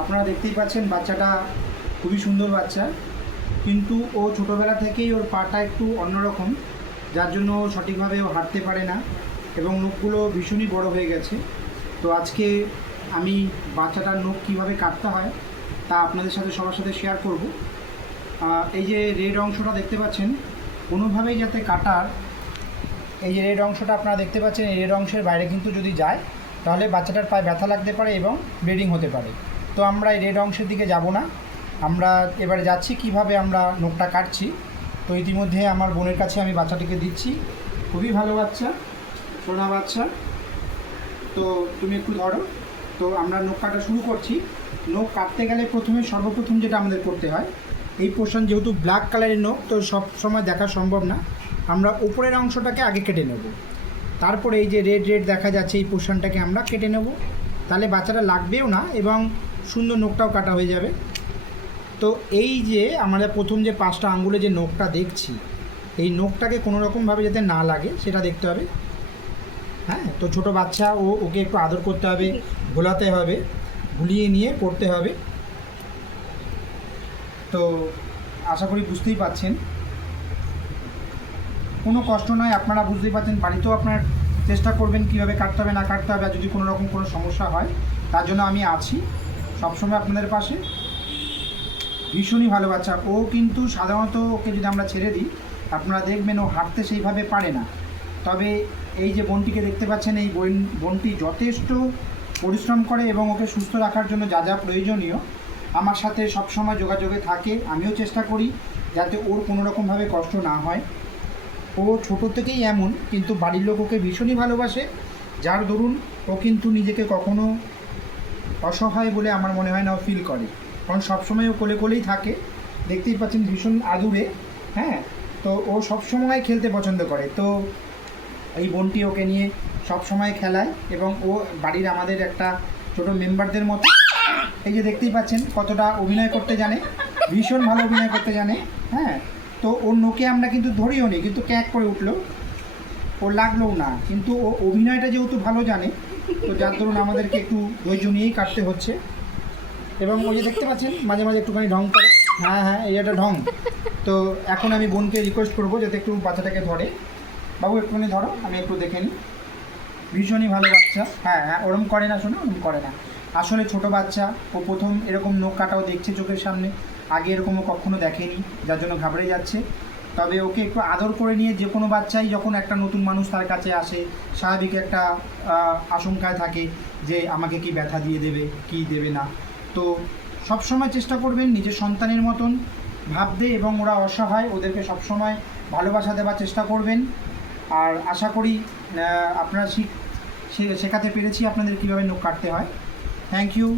আপনারা দেখতেই পাচ্ছেন বাচ্চাটা খুবই সুন্দর বাচ্চা, কিন্তু ও ছোটোবেলা থেকেই ওর পাটা একটু অন্যরকম, যার জন্য ও সঠিকভাবে ও হাঁটতে পারে না এবং নখগুলো ভীষণই বড় হয়ে গেছে। তো আজকে আমি বাচ্চাটার নখ কীভাবে কাটতে হয় তা আপনাদের সাথে সবার সাথে শেয়ার করব। এই যে রেড অংশটা দেখতে পাচ্ছেন, কোনোভাবেই যাতে কাটার, এই যে রেড অংশটা আপনারা দেখতে পাচ্ছেন, এই রেড অংশের বাইরে কিন্তু যদি যায় তাহলে বাচ্চাটার পায়ে ব্যথা লাগতে পারে এবং ব্লিডিং হতে পারে। তো আমরা এই রেড অংশের দিকে যাব না, আমরা এবারে যাচ্ছি কিভাবে আমরা নখটা কাটছি। তো ইতিমধ্যে আমার বোনের কাছে আমি বাচ্চাটিকে দিচ্ছি, খুবই ভালো বাচ্চা, সোনা বাচ্চা। তো তুমি একটু ধরো। তো আমরা নখ কাটা শুরু করছি। নখ কাটতে গেলে সর্বপ্রথম যেটা আমাদের করতে হয়, এই পোর্শন যেহেতু ব্ল্যাক কালারের নখ, তো সব সময় দেখা সম্ভব না, আমরা উপরের অংশটাকে আগে কেটে নেব। তারপরে এই যে রেড রেড দেখা যাচ্ছে এই পোর্শনটাকে আমরা কেটে নেব, তাহলে বাচ্চাটা লাগবেও না এবং সুন্দর নখটাও কাটা হয়ে যাবে। তো এই যে আমরা প্রথম যে 5টা আঙ্গুলে যে নখটা দেখছি, এই নখটাকে কোনো রকমভাবে যাতে না লাগে সেটা দেখতে হবে। হ্যাঁ, তো ছোটো বাচ্চা ওকে একটু আদর করতে হবে, ভোলাতে হবে, ভুলিয়ে নিয়ে পড়তে হবে। তো আশা করি বুঝতেই পাচ্ছেন, কোনো কষ্ট নয়, আপনারা বুঝতেই পারছেন। বাড়িতেও আপনার চেষ্টা করবেন কীভাবে কাটতে হবে না কাটতে হবে, আর যদি কোনো রকম কোনো সমস্যা হয় তার জন্য আমি আছি সবসময় আপনাদের পাশে। ভীষণই ভালো বাচ্চা ও, কিন্তু সাধারণত ওকে যদি আমরা ছেড়ে দিই আপনারা দেখবেন ও হাঁটতে সেইভাবে পারে না। তবে এই যে বোনটিকে দেখতে পাচ্ছেন, এই বোনটি যথেষ্ট পরিশ্রম করে এবং ওকে সুস্থ রাখার জন্য যা যা প্রয়োজনীয় আমার সাথে সবসময় যোগাযোগে থাকে। আমিও চেষ্টা করি যাতে ওর কোনো রকমভাবে কষ্ট না হয়। ও ছোটো থেকেই এমন, কিন্তু বাড়ির লোক ওকে ভীষণই ভালোবাসে, যার দরুন ও কিন্তু নিজেকে কখনো অসহায় বলে আমার মনে হয় না ও ফিল করে, কারণ সবসময় ও কোলে কোলেই থাকে। দেখতেই পাচ্ছেন ভীষণ আদুরে। হ্যাঁ, তো ও সবসময় খেলতে পছন্দ করে। তো এই বোনটি ওকে নিয়ে সবসময় খেলায় এবং ও বাড়ির আমাদের একটা ছোটো মেম্বারদের মতো। এই যে দেখতেই পাচ্ছেন কতটা অভিনয় করতে জানে, ভীষণ ভালো অভিনয় করতে জানে। হ্যাঁ, তো ওর নোকে আমরা কিন্তু ধরিও নি, কিন্তু ক্যাক করে উঠলো, ওর লাগলোও না, কিন্তু ও অভিনয়টা যেহেতু ভালো জানে, তো যার দরুন আমাদেরকে একটু ধৈর্য নিয়েই কাটতে হচ্ছে। এবং ওই যে দেখতে পাচ্ছেন মাঝে মাঝে একটুখানি ঢং করে। হ্যাঁ হ্যাঁ, এই একটা ঢং। তো এখন আমি বোনকে রিকোয়েস্ট করবো যাতে একটু বাচ্চাটাকে ধরে। বাবু একটুখানি ধরো, আমি একটু দেখে নিই। ভীষণই ভালো বাচ্চা। হ্যাঁ হ্যাঁ, ওরম করে না, শোনো, ওরম করে না। আসলে ছোট বাচ্চা, ও প্রথম এরকম নখ কাটাও দেখছে চোখের সামনে, আগে এরকমও কখনো দেখেনি, যার জন্য ঘাবড়ে যাচ্ছে। তবে ওকে একটু আদর করে নিয়ে, যে কোনো বাচ্চাই যখন একটা নতুন মানুষ তার কাছে আসে, স্বাভাবিক একটা আশঙ্কায় থাকে যে আমাকে কি ব্যথা দিয়ে দেবে কি দেবে না। তো সবসময় চেষ্টা করবেন নিজের সন্তানের মতন ভাবতে, এবং ওরা অসহায়, ওদেরকে সবসময় ভালোবাসা দেওয়ার চেষ্টা করবেন। আর আশা করি আপনারা শেখাতে পেরেছি আপনাদের কীভাবে নখ কাটতে হয়। Thank you.